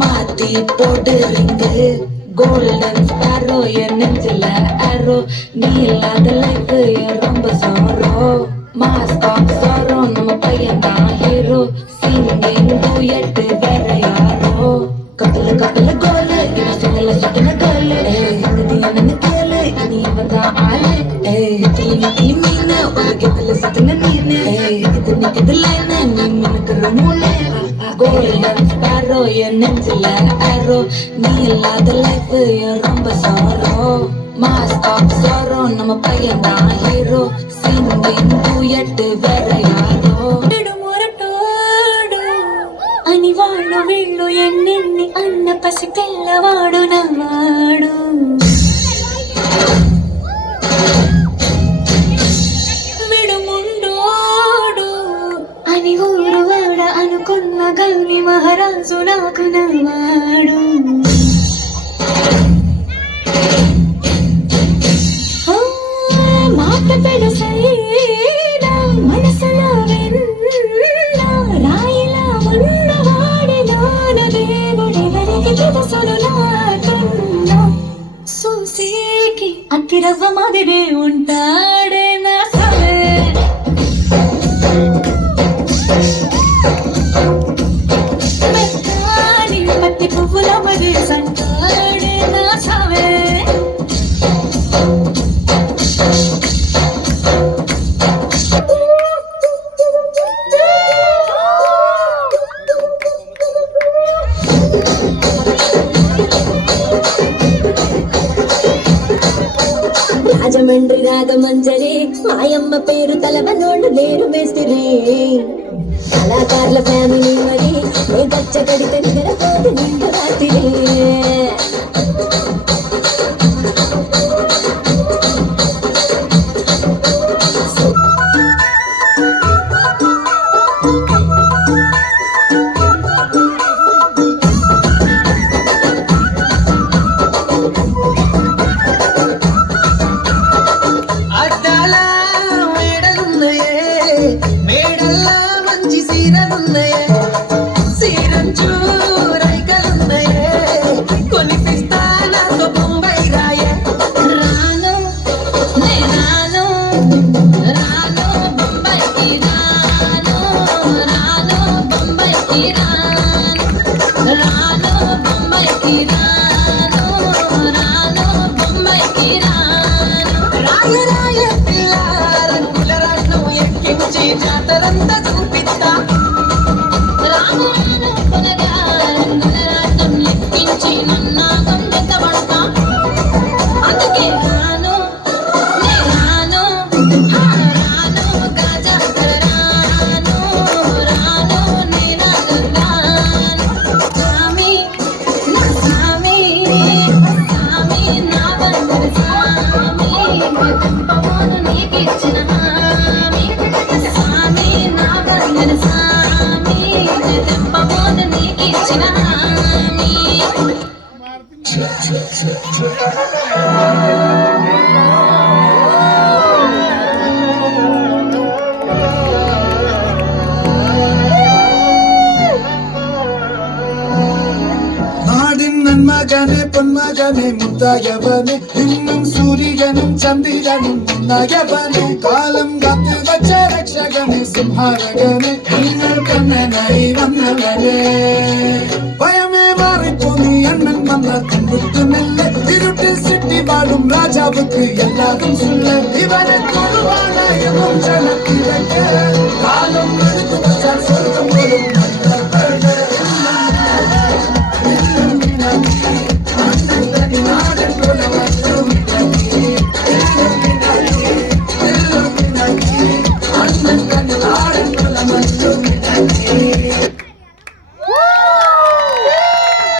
மாத்தி போடுறீங்க golden sparrow என் நெஞ்சில ஆரோ நீ இல்லாத லைஃப் ரொம்ப சாரோ மாஸ்க் ஆஃப் சாரோ நம்ம பையன் தான் ஹீரோ சிங்கிங் டூயட் வேற யாரோ கப்பல கப்பல கோலு இவன் சொல்லல சுட்டின கோலு சங்கதி என்னன்னு கேளு இனி இவன் தான் ஆளு நிக்கி மீன் உனக்கு இதுல சுத்தின நீனு இது லைன் நீ மினுக்குற மூளை கோல்டன் ஸ்பாரோ என் நெஞ்சில ஆரோ நீ இல்லாத லைஃப் ரொம்ப சாரோ மாஸ்க் ஆஃப் சாரோ நம்ம பையன் தான் ஹீரோ சிங்கிங் டூயட் வேற யாரோ అని వాళ్ళు వీళ్ళు ఎన్నెన్ని అన్న పసి పిల్లవాడు నవ్వాడు విడుముండోడు అని ఊరు వాడ అనుకున్న గల్లి మహారాజు నాకు నవ్వాడు మాట పెడసైనా మనసులో వెన్నా రాయిలా ఉన్నవాడి నాన దేవుడెవరికి తెలుసును నాకన్నా సూసేకి అతిరవ్వ మాదిరే ఉంటాడే నా సవే మెత్తాని మట్టి పువ్వుల మది సంటాడే నా సవే రాజమండ్రి రాగమంజరి మాయమ్మ పేరు తలవనోళ్ళు లేరు మేస్తిరి కళాకారుల ఫ్యామిలీ మరి నే గచ్చ కడితే నిద్రపోదు నిండు రాత్రి జాతరంతా చూపిస్తా రాను రాను కొనగా రంగులరాటం ఎక్కించి నన్నాగం వెతబడతా అందుకే రాను నే రాను రాను గాజాతర రాను రాను నే రాను సామి నా సామి సామి నా బందరు సామి కంపమోను నీకిచ్చిన హామీ సామి నా బందరు సామి కంపమోను నీకిచ్చిన హామీ നാടിൻ നന്മകനെ പൊന്മകനെ മുത്തായവനെ ഇന്നും സൂര്യനും ചന്ദ്രനും നയവനെ കാലം കാത്തു വച്ച രക്ഷകനെ സംഹാരകനെ നിങ്ങൾ കണ്ണനായി വന്നവനെ ഭയമേ മാറിപ്പോന്നി എണ്ണൻ വന്ന തുമ്പുത്തുമില്ല ഇരുട്ടിൽ സിറ്റി വാഴും രാജാവുക്ക് എല്ലാതും സുല്ല ഇവരെ തൊടുവാണയവും ജനത്തിരക്ക് കാലം എടുത്തു വച്ചാൽ സ്വർഗം പോലും നാടൻ